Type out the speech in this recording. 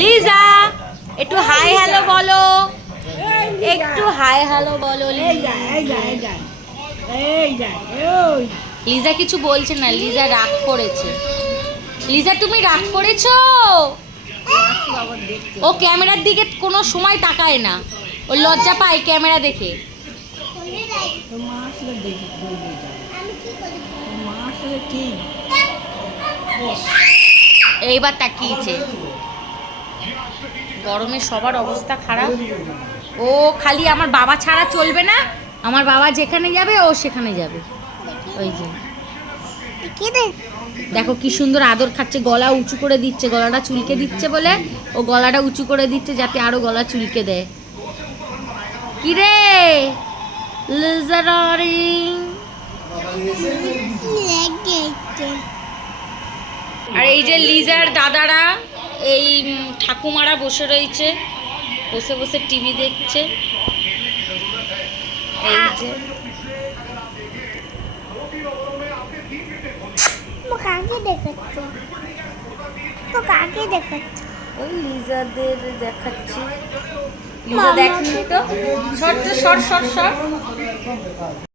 লিজা একটু hi hello বলো, একটু হাই হ্যালো বলো। লিজা কিছু বলছে না, লিজা রাগ করেছে। লিজা তুমি রাগ করেছো? ও ক্যামেরার দিকে কোনো সময় তাকায় না, ও লজ্জা পায় ক্যামেরা দেখে। এইবার তাকিয়েছে। গরমে সবার অবস্থা খারাপ। ও খালি আমার বাবা ছাড়া চলবে না, আমার বাবা যেখানে যাবে ও সেখানে যাবে। ওই যে দেখো কি সুন্দর আদর খাচ্ছে, গলা উঁচু করে দিচ্ছে, গলাটা চুলকে দিচ্ছে বলে ও গলাটা উঁচু করে দিচ্ছে যাতে আরো গলা চুলকে দেয়। কি রে লিজা ডার্লিং? আর এই যে লিজার দাদারা, এই ঠাকুমারা বসে রয়েছে, বসে বসে টিভি দেখছে। এই যে ওই লিজাদের দেখাচ্ছি। লিজা দেখনি তো, সর সর সর সর।